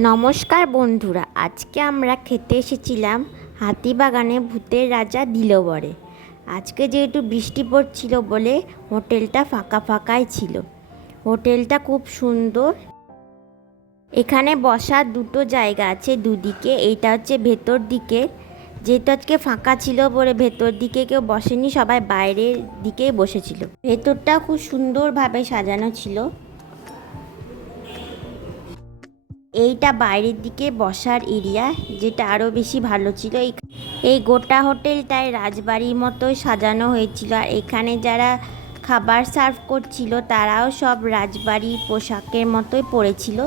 নমস্কার বন্ধুরা, আজকে আমরা খেতে এসেছিলাম হাতিবাগানে ভূতের রাজা দিলবরে। আজকে যেহেতু বৃষ্টি পড়ছিল বলে হোটেলটা ফাঁকা ফাঁকাই ছিল। হোটেলটা খুব সুন্দর। এখানে বসার দুটো জায়গা আছে দুদিকে, এইটা হচ্ছে ভেতর দিকে। যেহেতু আজকে ফাঁকা ছিল বলে ভেতর দিকে কেউ বসেনি, সবাই বাইরের দিকেই বসেছিল। ভেতরটা খুব সুন্দরভাবে সাজানো ছিল। এইটা বাইরের দিকে বসার এরিয়া, যেটা আরও বেশি ভালো ছিল। এই গোটা হোটেলটায় রাজবাড়ির মতোই সাজানো হয়েছিল। আর এখানে যারা খাবার সার্ভ করছিল, তারাও সব রাজবাড়ির পোশাকের মতোই পরেছিল।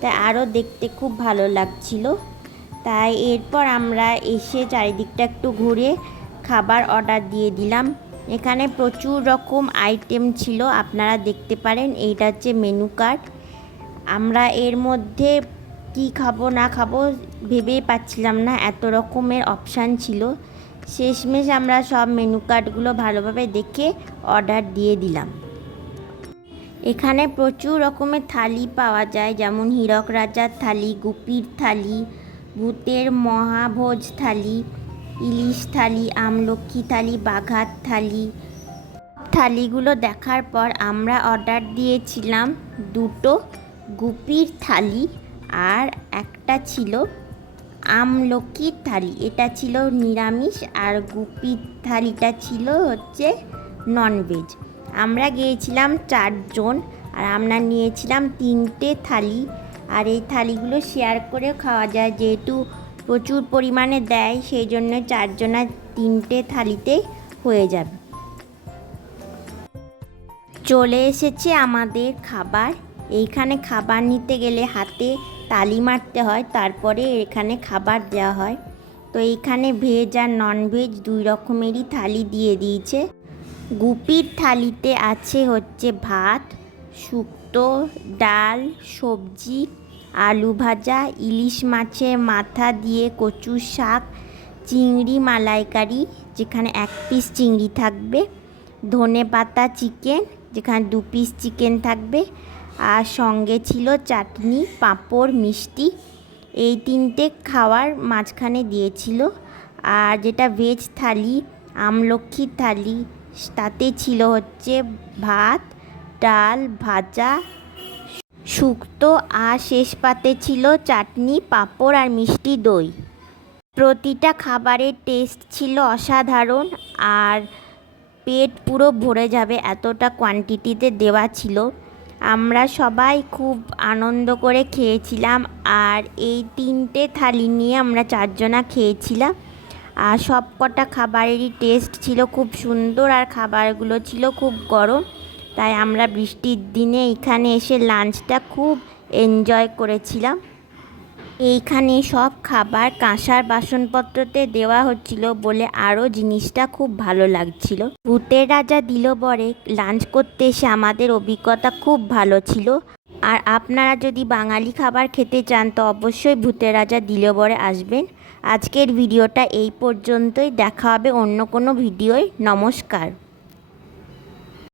তাই আরও দেখতে খুব ভালো লাগছিল। তাই এরপর আমরা এসে চারিদিকটা একটু ঘুরে খাবার অর্ডার দিয়ে দিলাম। এখানে প্রচুর রকম আইটেম ছিল, আপনারা দেখতে পারেন। এইটা হচ্ছে মেনু কার্ড। আমরা এর মধ্যে কি খাব, না খাব ভেবেই পাচ্ছিলাম না। এত রকমের অপশান ছিল। শেষমেশ আমরা সব মেনু কার্ডগুলো ভালোভাবে দেখে অর্ডার দিয়ে দিলাম। এখানে প্রচুর রকমের থালি পাওয়া যায়, যেমন হীরক রাজার থালি, গুপির থালি, ভূতের মহাভোজ থালি, ইলিশ থালি, আমলক্ষী থালি, বাঘার থালি। থালিগুলো দেখার পর আমরা অর্ডার দিয়েছিলাম দুটো গুপির থালি। আর একটা ছিল আমলকির থালি। এটা ছিল নিরামিষ আর গুপির থালিটা ছিল হচ্ছে ননভেজ আমরা গিয়েছিলাম চারজন আর আমরা নিয়েছিলাম তিনটে থালি। আর এই থালিগুলো শেয়ার করেও খাওয়া যায়, যেহেতু প্রচুর পরিমাণে দেয়, সেই জন্য চারজনের তিনটে থালিতে হয়ে যাবে। চলে এসেছে আমাদের খাবার। এইখানে খাবার নিতে গেলে হাতে তালি মারতে হয়, তারপরে এখানে খাবার দেওয়া হয়। তো এইখানে ভেজ আর ননভেজ দুই রকমেরই থালি দিয়ে দিয়েছে। গুপির থালিতে আছে হচ্ছে ভাত, শুক্তো, ডাল, সবজি, আলু ভাজা, ইলিশ মাছের মাথা দিয়ে কচু শাক, চিংড়ি মালাইকারি, যেখানে এক পিস চিংড়ি থাকবে ধনে পাতা চিকেন যেখানে দু পিস চিকেন থাকবে আর সঙ্গে ছিল চাটনি, পাঁপড়, মিষ্টি। এই তিনটে খাওয়ার মাঝখানে দিয়েছিল। আর যেটা ভেজ থালি আমলক্ষী থালি, তাতে ছিল হচ্ছে ভাত, ডাল ভাজা, শুক্তো আর শেষ পাতে ছিল চাটনি, পাঁপড় আর মিষ্টি দই। প্রতিটা খাবারের টেস্ট ছিল অসাধারণ আর পেট পুরো ভরে যাবে এতটা কোয়ান্টিটিতে দেওয়া ছিল। আমরা সবাই খুব আনন্দ করে খেয়েছিলাম আর এই তিনটে থালি নিয়ে আমরা চারজনা খেয়েছিলাম। আর সব কটা খাবারেরই টেস্ট ছিল খুব সুন্দর আর খাবারগুলো ছিল খুব গরম। তাই আমরা বৃষ্টির দিনে এখানে এসে লাঞ্চটা খুব এনজয় করেছিলাম। এইখানে সব খাবার কাঁসার বাসনপত্রতে দেওয়া হচ্ছিল বলে আরও জিনিসটা খুব ভালো লাগছিল। ভূতের রাজা দিল বরে লাঞ্চ করতে এসে আমাদের অভিজ্ঞতা খুব ভালো ছিল। আর আপনারা যদি বাঙালি খাবার খেতে চান, তো অবশ্যই ভূতের রাজা দিল বরে আসবেন। আজকের ভিডিওটা এই পর্যন্তই। দেখা হবে অন্য কোনো ভিডিওয়। নমস্কার।